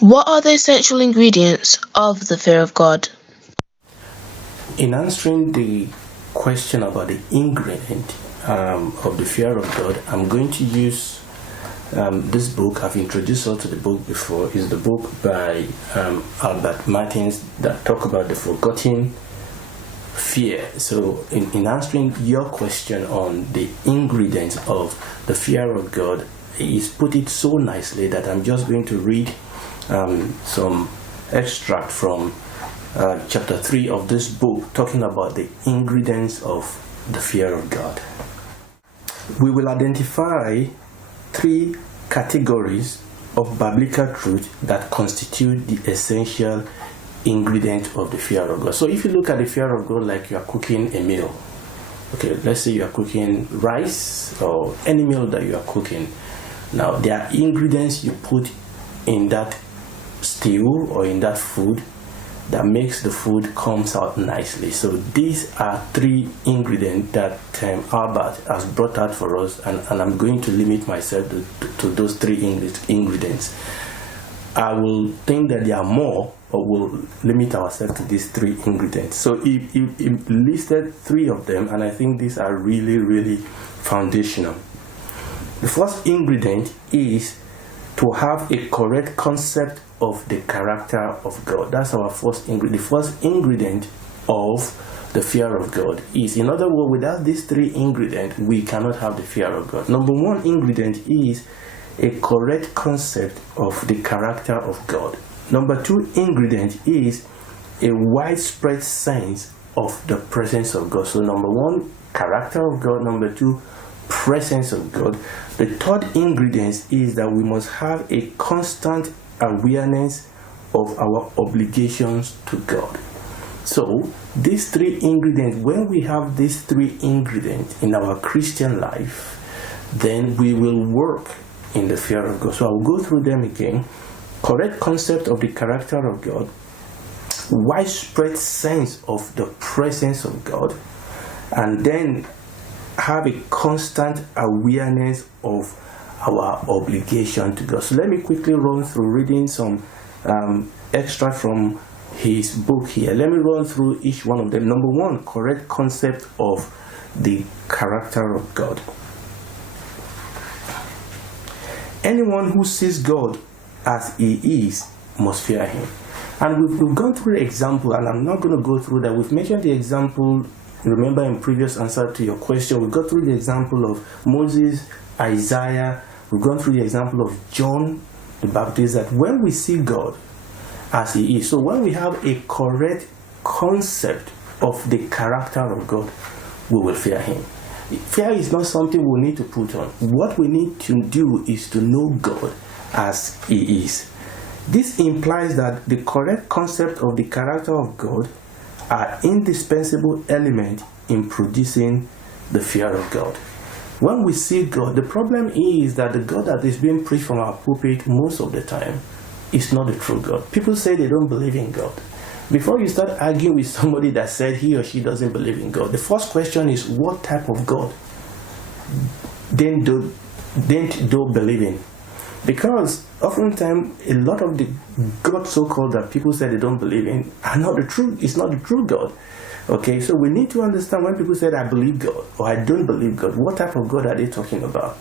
What are the essential ingredients of the fear of God? In answering the question about the ingredient of the fear of God, I'm going to use this book. I've introduced you to the book before. It's the book by Albert Martins that talk about the forgotten fear. So in answering your question on the ingredients of the fear of God, he's put it so nicely that I'm just going to read some extract from chapter 3 of this book, talking about the ingredients of the fear of God. We will identify 3 categories of biblical truth that constitute the essential ingredient of the fear of God. So if you look at the fear of God like you are cooking a meal, okay, let's say you are cooking rice or any meal that you are cooking. Now there are ingredients you put in that stew or in that food that makes the food comes out nicely. So these are 3 ingredients that Albert has brought out for us, and I'm going to limit myself to those 3 ingredients. I will think that there are more, but we'll limit ourselves to these 3 ingredients. So he listed 3 of them, and I think these are really, really foundational. The first ingredient is to have a correct concept of the character of God. That's our first ingredient. The first ingredient of the fear of God is, in other words, without these 3 ingredients, we cannot have the fear of God. Number 1 ingredient is a correct concept of the character of God. Number 2 ingredient is a widespread sense of the presence of God. So number 1, character of God. Number 2, presence of God. The third ingredient is that we must have a constant awareness of our obligations to God. So these 3 ingredients, when we have these 3 ingredients in our Christian life, then we will work in the fear of God. So I'll go through them again. Correct concept of the character of God, widespread sense of the presence of God, and then have a constant awareness of our obligation to God. So let me quickly run through reading some extra from his book here. Let me run through each one of them. Number 1, correct concept of the character of God. Anyone who sees God as he is must fear him. And we've gone through the example, and I'm not going to go through that. We've mentioned the example. Remember, in previous answer to your question, we got through the example of Moses, Isaiah. We've gone through the example of John the Baptist, that when we see God as he is, so when we have a correct concept of the character of God, we will fear him. Fear is not something we need to put on. What we need to do is to know God as he is. This implies that the correct concept of the character of God are indispensable element in producing the fear of God. When we see God, the problem is that the God that is being preached from our pulpit most of the time is not the true God. People say they don't believe in God. Before you start arguing with somebody that said he or she doesn't believe in God, the first question is, what type of God then don't believe in? Because oftentimes a lot of the God so-called that people say they don't believe in are not the true. It's not the true God. Okay, so we need to understand when people say I believe God or I don't believe God, what type of God are they talking about?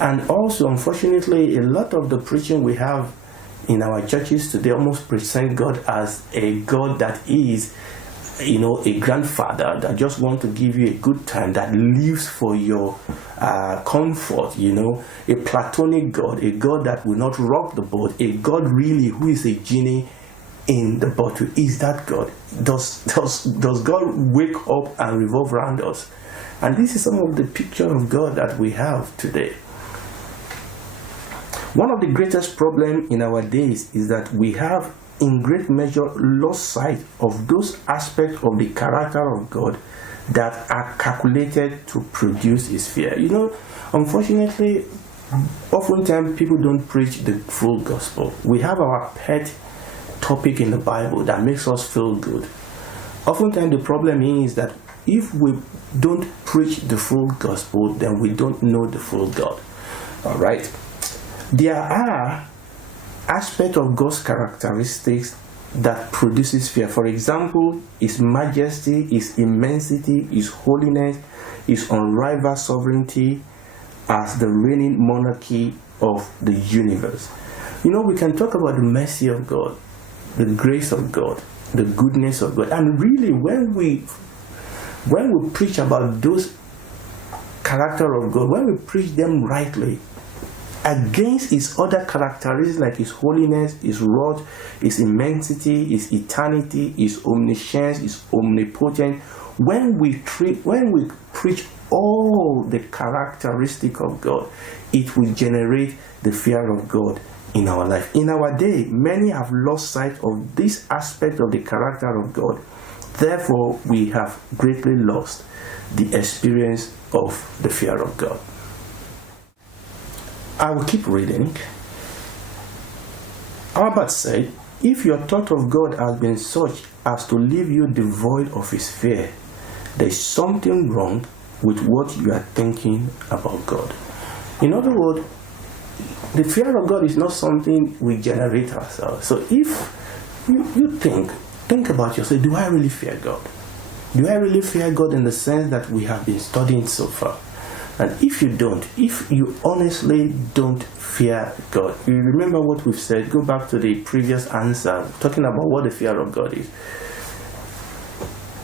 And also, unfortunately, a lot of the preaching we have in our churches today almost present God as a God that is, a grandfather that just wants to give you a good time, that lives for your comfort, a platonic God, a God that will not rock the boat, a God really who is a genie in the bottle. Is that God? Does God wake up and revolve around us? And this is some of the picture of God that we have today. One of the greatest problems in our days is that we have in great measure lost sight of those aspects of the character of God that are calculated to produce his fear. Unfortunately, oftentimes people don't preach the full gospel. We have our pet topic in the Bible that makes us feel good. Oftentimes the problem is that if we don't preach the full gospel, then we don't know the full God. All right. There are aspect of God's characteristics that produces fear. For example, His majesty, His immensity, His holiness, His unrivaled sovereignty as the reigning monarchy of the universe. We can talk about the mercy of God, the grace of God, the goodness of God. And really, when we preach about those character of God, when we preach them rightly, against His other characteristics like His holiness, His wrath, His immensity, His eternity, His omniscience, His omnipotent, when we preach all the characteristics of God, it will generate the fear of God in our life. In our day, many have lost sight of this aspect of the character of God. Therefore, we have greatly lost the experience of the fear of God. I will keep reading. Albert said, if your thought of God has been such as to leave you devoid of His fear, there is something wrong with what you are thinking about God. In other words, the fear of God is not something we generate ourselves. So if you think about yourself, do I really fear God? Do I really fear God in the sense that we have been studying so far? And if you honestly don't fear God, you remember what we've said, go back to the previous answer, talking about what the fear of God is.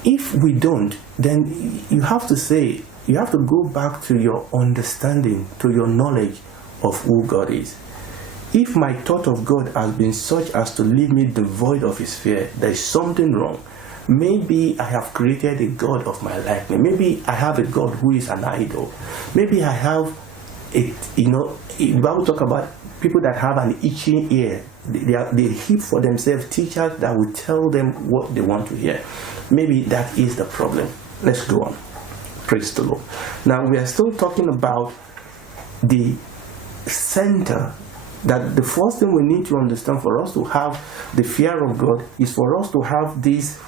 If we don't, then you have to go back to your understanding, to your knowledge of who God is. If my thought of God has been such as to leave me devoid of His fear, there is something wrong. Maybe I have created a God of my likeness. Maybe I have a God who is an idol. Maybe I have the Bible talk about people that have an itching ear. They heap for themselves teachers that will tell them what they want to hear. Maybe that is the problem. Let's go on. Praise the Lord. Now we are still talking about the center, that the first thing we need to understand for us to have the fear of God is for us to have this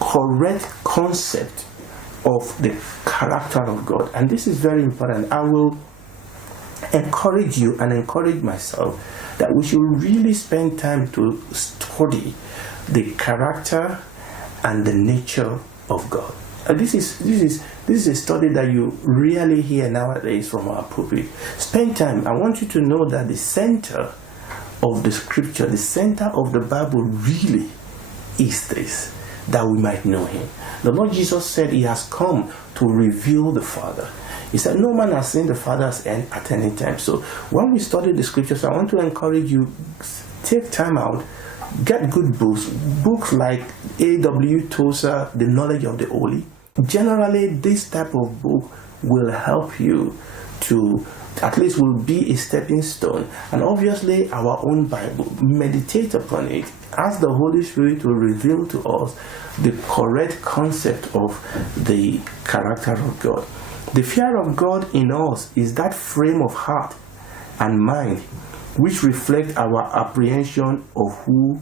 correct concept of the character of God. And this is very important. I will encourage you and encourage myself that we should really spend time to study the character and the nature of God. And this is a study that you rarely hear nowadays from our pulpit. Spend time. I want you to know that the center of the scripture, the center of the Bible really is this, that we might know Him. The Lord Jesus said He has come to reveal the Father. He said no man has seen the Father's end at any time. So when we study the scriptures, I want to encourage you, take time out, get good books like A.W. Tozer, The Knowledge of the Holy. Generally, this type of book will help you to, at least will be a stepping stone. And obviously our own Bible, meditate upon it, ask the Holy Spirit to reveal to us the correct concept of the character of God. The fear of God in us is that frame of heart and mind which reflect our apprehension of who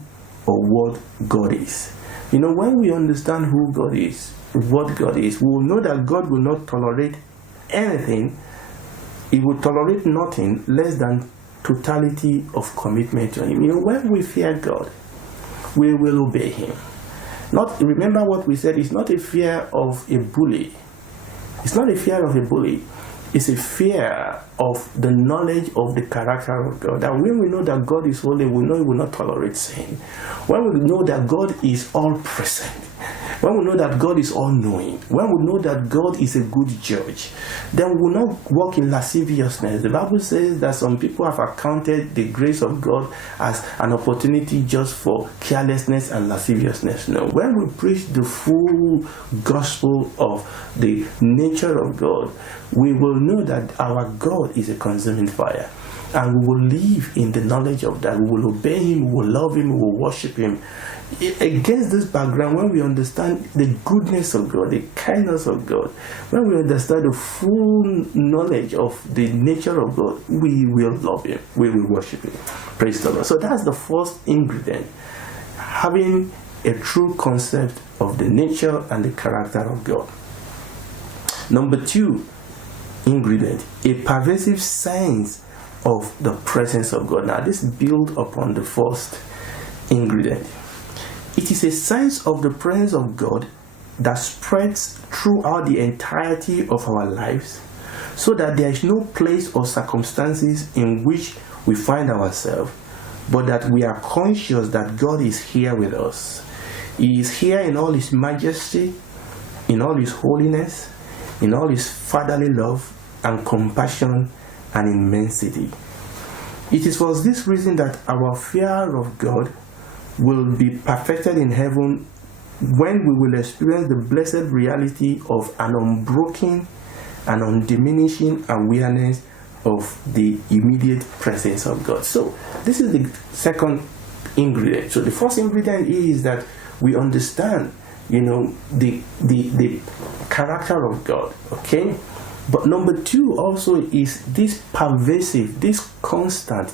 or what God is. When we understand who God is, what God is, we will know that God will not tolerate anything. He will tolerate nothing less than totality of commitment to Him. When we fear God, we will obey Him. Remember what we said, it's not a fear of a bully. It's not a fear of a bully. It's a fear of the knowledge of the character of God. That when we know that God is holy, we know He will not tolerate sin. When we know that God is all present, when we know that God is all-knowing, when we know that God is a good judge, then we will not walk in lasciviousness. The Bible says that some people have accounted the grace of God as an opportunity just for carelessness and lasciviousness. No, when we preach the full gospel of the nature of God, we will know that our God is a consuming fire. And we will live in the knowledge of that. We will obey Him, we will love Him, we will worship Him. Against this background, when we understand the goodness of God, the kindness of God, when we understand the full knowledge of the nature of God, we will love Him, we will worship Him. Praise the Lord. So that's the first ingredient, having a true concept of the nature and the character of God. Number 2 ingredient, a pervasive sense of the presence of God. Now, this builds upon the first ingredient. It is a sense of the presence of God that spreads throughout the entirety of our lives, so that there is no place or circumstances in which we find ourselves, but that we are conscious that God is here with us. He is here in all His majesty, in all His holiness, in all His fatherly love and compassion and immensity. It is for this reason that our fear of God will be perfected in heaven when we will experience the blessed reality of an unbroken and undiminishing awareness of the immediate presence of God. So this is the second ingredient. So the first ingredient is that we understand, the character of God, okay? But number two also is this pervasive, this constant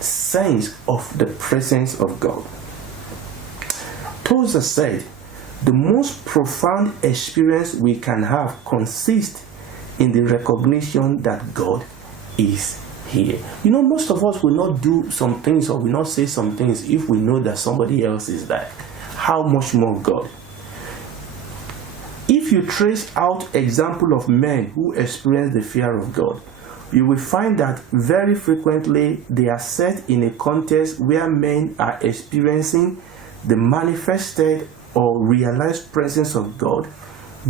sense of the presence of God. Tozer said, the most profound experience we can have consists in the recognition that God is here. Most of us will not do some things or will not say some things if we know that somebody else is there. How much more God? If you trace out example of men who experience the fear of God, you will find that very frequently they are set in a context where men are experiencing the manifested or realized presence of God.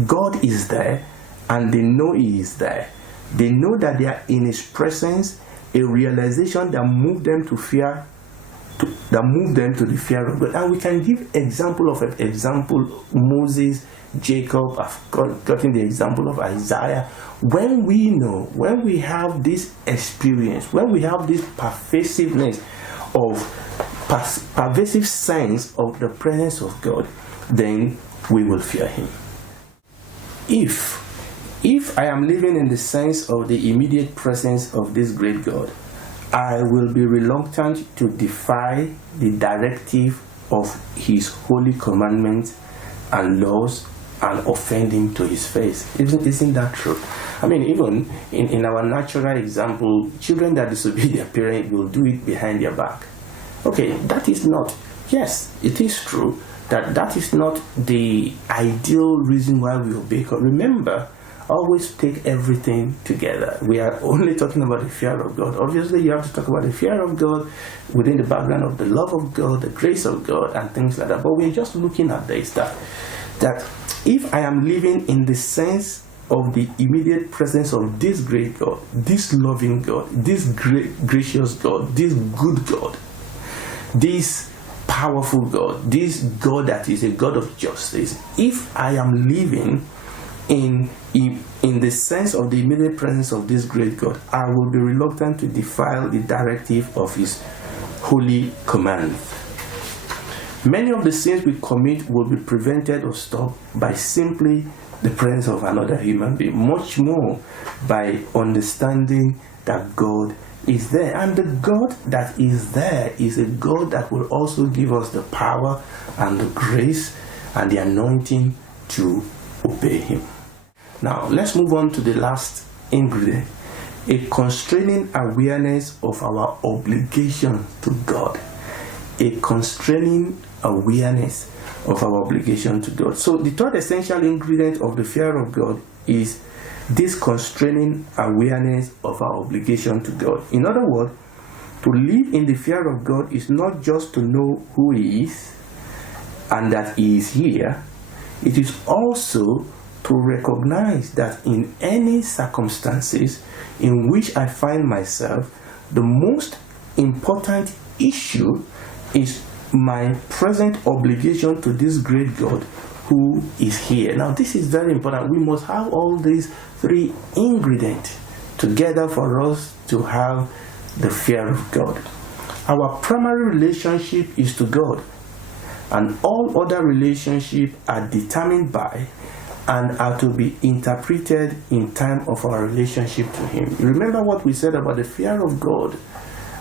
God is there, and they know He is there. They know that they are in His presence, a realization that moved them to fear, that moved them to the fear of God. And we can give example Moses, Jacob. I've gotten the example of Isaiah. When we have this experience, when we have this pervasiveness of pervasive sense of the presence of God, then we will fear Him. If I am living in the sense of the immediate presence of this great God, I will be reluctant to defy the directive of His holy commandments and laws and offend Him to His face. Isn't that true? I mean, even in our natural example, children that disobey their parents will do it behind their back. Okay, that is not, yes, it is true that is not the ideal reason why we obey God. Remember, always take everything together. We are only talking about the fear of God. Obviously, you have to talk about the fear of God within the background of the love of God, the grace of God, and things like that. But we're just looking at this, that if I am living in the sense of the immediate presence of this great God, this loving God, this great, gracious God, this good God, this powerful God, this God that is a God of justice, if I am living in the sense of the immediate presence of this great God, I will be reluctant to defile the directive of His holy command. Many of the sins we commit will be prevented or stopped by simply the presence of another human being, much more by understanding that God is there. And the God that is there is a God that will also give us the power and the grace and the anointing to obey Him. Now, let's move on to the last ingredient, a constraining awareness of our obligation to God. A constraining awareness of our obligation to God. So the third essential ingredient of the fear of God is this constraining awareness of our obligation to God. In other words, to live in the fear of God is not just to know who He is and that He is here. It is also to recognize that in any circumstances in which I find myself, the most important issue is my present obligation to this great God who is here. Now, this is very important. We must have all these three ingredients together for us to have the fear of God. Our primary relationship is to God, and all other relationships are determined by and are to be interpreted in time of our relationship to Him. Remember what we said about the fear of God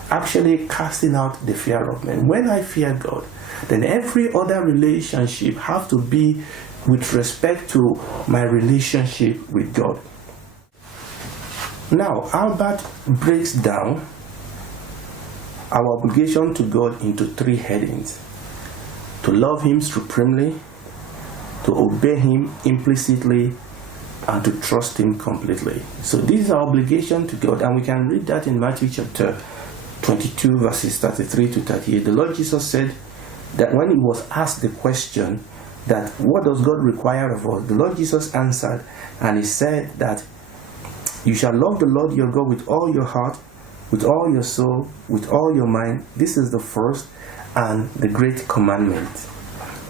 actually casting out the fear of men. When I fear God, then every other relationship have to be with respect to my relationship with God. Now, Albert breaks down our obligation to God into 3 headings: to love Him supremely, to obey Him implicitly, and to trust Him completely. So this is our obligation to God, and we can read that in Matthew chapter 22 verses 33 to 38. The Lord Jesus said that when He was asked the question that what does God require of us, the Lord Jesus answered, and He said that you shall love the Lord your God with all your heart, with all your soul, with all your mind. This is the first and the great commandment.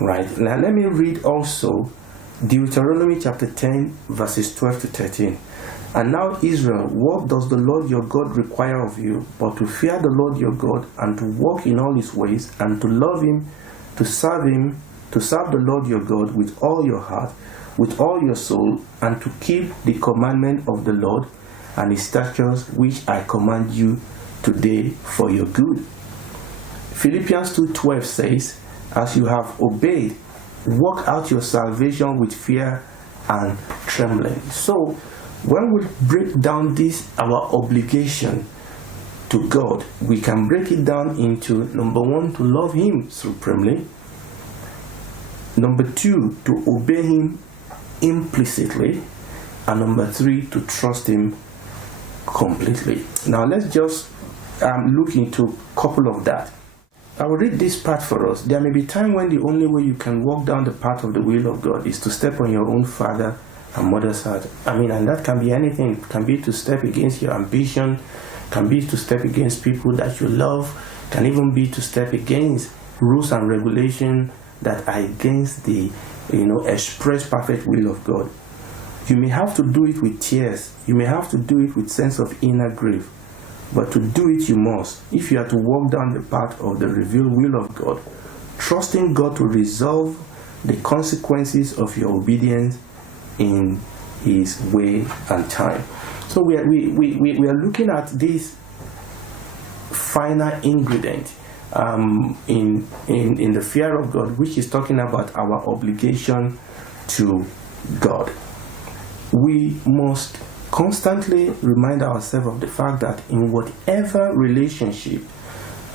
Right. Now let me read also Deuteronomy chapter 10 verses 12 to 13. And now Israel, what does the Lord your God require of you, but to fear the Lord your God, and to walk in all His ways, and to love Him, to serve the Lord your God with all your heart, with all your soul, and to keep the commandment of the Lord and His statutes which I command you today for your good. Philippians 2:12 says, as you have obeyed, work out your salvation with fear and trembling. So when we break down this, our obligation to God, we can break it down into, number 1, to love Him supremely, number 2, to obey Him implicitly, and number 3, to trust Him completely. Now let's just look into a couple of that. I will read this part for us. There may be time when the only way you can walk down the path of the will of God is to step on your own father and mother's heart. And that can be anything. It can be to step against your ambition, can be to step against people that you love, can even be to step against rules and regulations that are against the express perfect will of God. You may have to do it with tears. You may have to do it with sense of inner grief. But to do it you must, if you are to walk down the path of the revealed will of God, trusting God to resolve the consequences of your obedience in His way and time. So we are looking at this final ingredient in the fear of God, which is talking about our obligation to God. We must constantly remind ourselves of the fact that in whatever relationship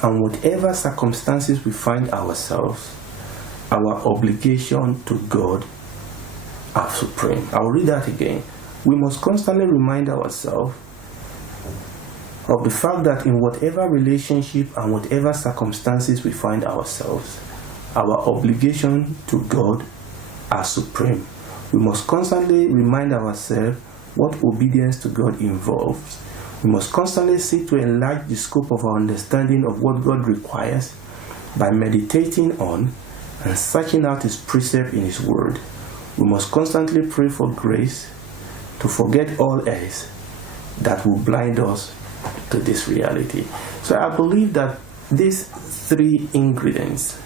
and whatever circumstances we find ourselves, our obligation to God are supreme. I'll read that again. We must constantly remind ourselves of the fact that in whatever relationship and whatever circumstances we find ourselves, our obligation to God are supreme. We must constantly remind ourselves what obedience to God involves. We must constantly seek to enlarge the scope of our understanding of what God requires by meditating on and searching out His precept in His Word. We must constantly pray for grace to forget all else that will blind us to this reality. So I believe that these 3 ingredients,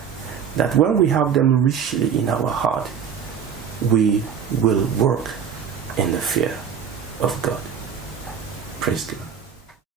that when we have them richly in our heart, we will work in the fear of God. Praise God.